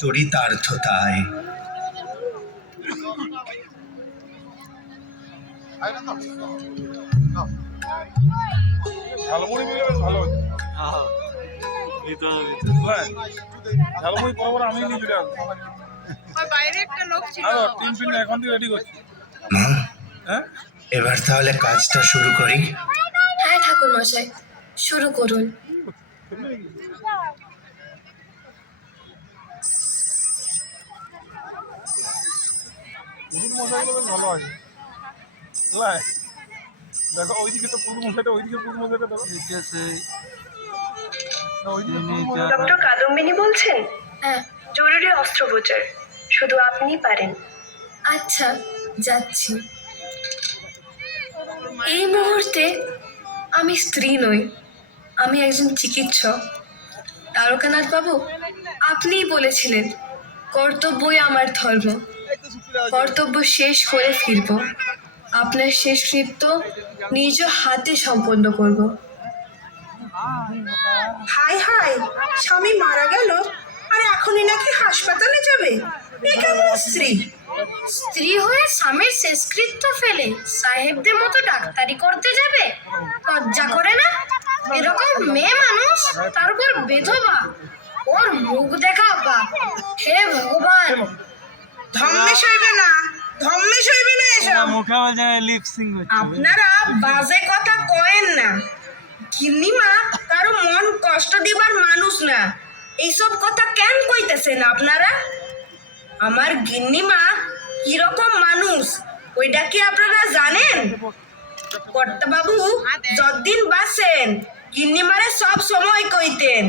চরিতার্থতায়। ঝালমুড়ি মিলে বেশ ভালো হচ্ছে। ঝালমুড়ি পর আমি নিয়ে চলে আসবো। বাইরে একটা লোক ছিল, টিফিন এখন থেকে রেডি করছি। মা, হ্যাঁ, এবার তাহলে কাজটা শুরু করি। হ্যাঁ ঠাকুর মশাই, শুরু করুন। পুরুষ মশাইগুলো বেশ ভালো আছে। বুঝলে? দেখো ওইদিকে তো পুরুষ মশাইটা, ওইদিকে পুরুষ মশাইটা দেখো। ওইদিকে পুরুষ মশাইটা। ডক্টর কাদম্বিনী বলছেন? হ্যাঁ, জরুরি অস্ত্রোপচার, শুধু আপনিই পারেন। আচ্ছা, যাচ্ছি। এই মুহূর্তে আমি স্ত্রী নই, আমি একজন চিকিৎসক। তারকানাথ বাবু, আপনিই বলেছিলেন কর্তব্যই আমার ধর্ম, কর্তব্য শেষ করে ফিরব। আপনার শেষকৃত্য নিজ হাতে সম্পন্ন করব। হাই হাই, স্বামী মারা গেল আর এখনই নাকি হাসপাতালে যাবে? এ কেমন স্ত্রী? স্ত্রী হয়ে স্বামীর শেষকৃত্য ফেলে সাহেবদের মতো ডাক্তারি করতে যাবে? লজ্জা করে না? এরকম মেয়ে মানুষ, তার উপর বিধবা, ওর মুখ দেখা বাপ। হে ভগবান! ধম্মে সইবে না, ধম্মে সইবে না এসব। আপনারা বাজে কথা কয়েন না। গিন্নিমা কারো মন কষ্ট দিবার মানুষ না। এইসব কথা কেন কইতেছেন আপনারা? আমার গিন্নিমা কিরকম মানুষ ওইটা কি আপনারা জানেন? কর্তাবাবু যতদিন বাঁচেন গিন্নিমারে সব সময় কইতেন,